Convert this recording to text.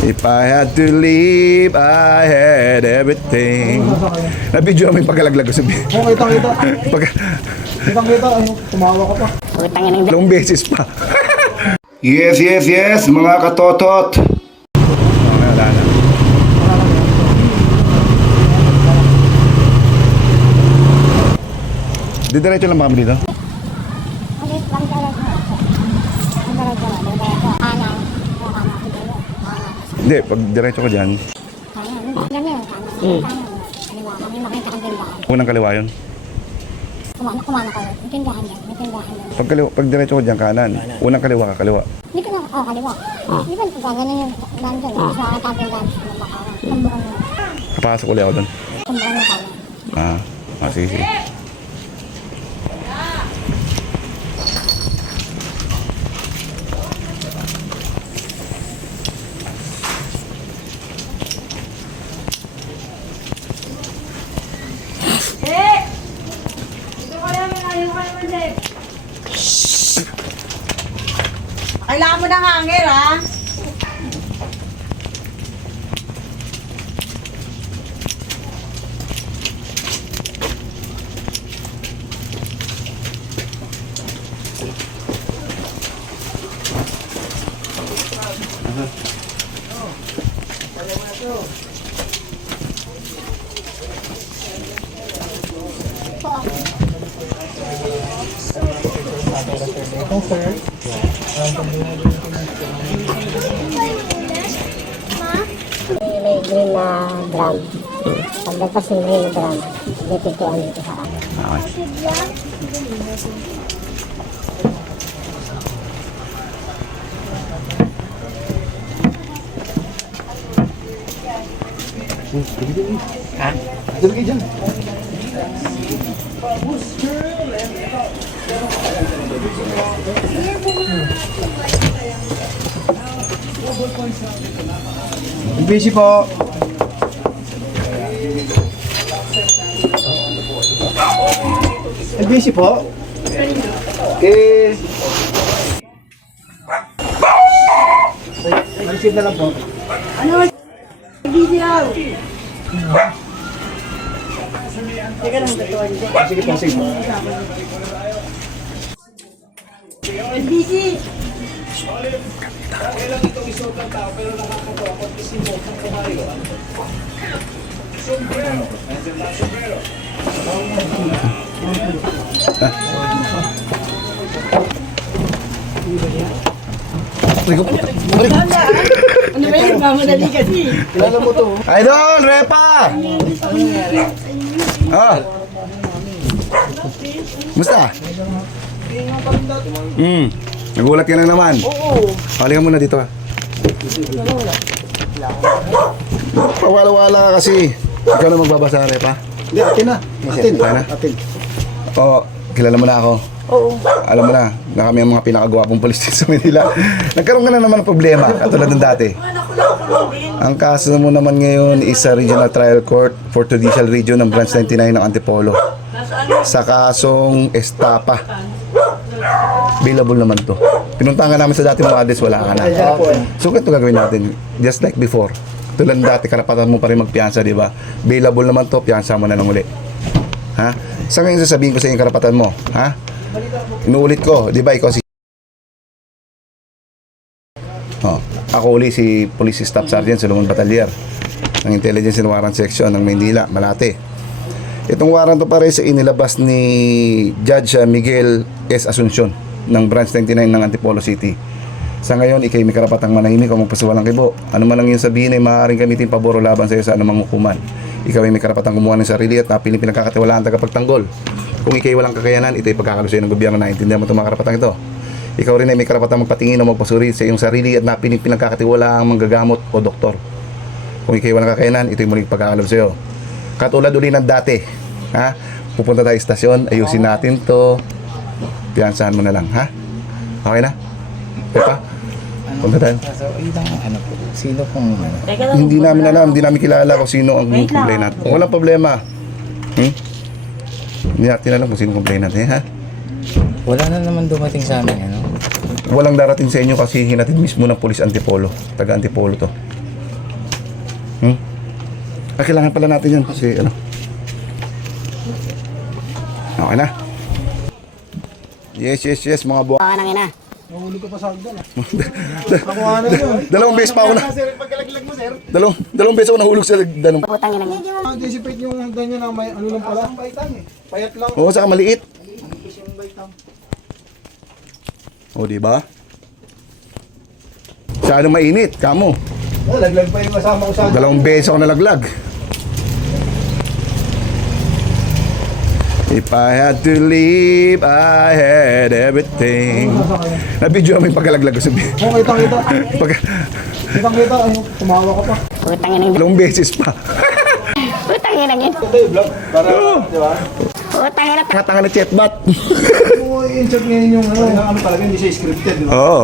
If I had to leave, I had everything. Na-video naman yung pagkalaglag ko sabi. Oo, kita. Kita, ay, tumawa ka pa. Long beses pa. Yes, mga katotot. Wala na. Didiretso lang ba kami dito? Hindi, pag diretso ko dyan. Unang kaliwa yun. Kumana ko. May tindahan yan. Pag diretso ko dyan, kanan. Unang kaliwa ka, kaliwa. Hindi ko na, kaliwa. Hindi ba, gano'n yung nandun. Sa katindahan. Kumbukan mo. Kapasok ulit ako doon. Kumbukan mo kanan. Sige. Kailangan mo ng hanger, ha? May green na drum. Pagdapas yung green na drum, may pintuan dito sa akin. Okay. Diyan kayo dyan. Busy po. Busy po. Receive na lang po. Sige po, sige. Ano ba yun? Mamadali kasi. Kilala mo to. Idol, Repa! Musta? Nagulat ka na naman. Oo. Halika muna dito. Pawala-wala ka kasi. Ikaw na magbabasa, Repa. Hindi, atin na. Atin. Oo, kilala mo na ako. Oo. Alam mo na kami ang mga pinakagwapong polis dito sa Manila. Nagkaroon ka na naman ng problema, katulad ng dati. Ang kaso mo naman ngayon is sa Regional Trial Court for Judicial Region ng Branch 99 ng Antipolo. Sa kasong estapa. Available naman to. Pinuntahan ka namin sa dati mong address, wala ka na. So, ito gagawin natin. Just like before. Tulad ng dati, karapatan mo pa rin magpiyansa, di ba? Available naman to, piyansa mo na lang uli. Ha? Sa ngayon sasabihin ko sa inyo karapatan mo, ha? Inuulit ko, di ba ikaw si ako uli si Police Staff Sergeant Solomon Batalyer ng Intelligence and Warrant Section ng Maynila, Malate. Itong warrant to pare sa inilabas ni Judge Miguel S. Asuncion ng Branch 99 ng Antipolo City. Sa ngayon, ikay may karapatang manahimik o magpasiwalang kibo. Ano man ang iyong sabihin ay maaaring gamitin pabor o laban sa iyo sa anumang hukuman. Ikaw ay may karapatang kumuha ng sarili at napiling pinagkakatiwalaan tagapagtanggol. Kung ikay walang kakayanan, ito ay pagkakalo sa iyo ng gobyerno, naintindihan mo itong mga karapatang ito. Ikaw rin ay may karapatang magpatingin o magpasuri sa iyong sarili at napiling pinagkakatiwalaang manggagamot o doktor. Kung ikay walang kakayanan, ito ay muling pagkakalo sa iyo. Katulad uli ng dati, ha? Pupunta tayo sa istasyon, ayusin natin to, piyansahan mo na lang, ha? Okay na? Pepa? Punta tayo. So, ilang ano po? Sino pong ano? Hindi namin alam, hindi namin kilala kung sino ang complainant. Walang problema. Hindi natin alam kung sino complainant, ha? Wala na naman dumating sa amin, ano? Walang darating sa inyo kasi hinatid mismo ng Police Antipolo. Taga Antipolo to. Kailangan pala natin yan kasi ano. Okay na. Yes, mga buwan. Baka nang ina. Nahuli ko pa sa hagdan ah. Nakuha na yun. Dalawang beses pa ako na. Sir, pagkalaglag mo sir. Dalawang beses ako nahulog sa danong. Putang ina niya. Anticipate yung hagdan niya na may ano lang pala. Payat lang. Oo, saka maliit. O, di ba? Sa ano mainit, kamo. Oh, laglag pa yung kasama ko sa hagdan. Dalawang beses ako nalaglag. If I had to leave, I had everything. Na-video namin yung pagkalaglag ko sa Oh, kitang-kita. pag Kitang-kita. Ayun, tumawa ka pa. Putang ina niya. dalawang beses pa. Putang ina niya. Ito yung vlog. Para, di ba? Putang ina. Katanga na chatbot. Oo, i-insert ngayon yung ano talaga, hindi siya scripted, di ba? Oo.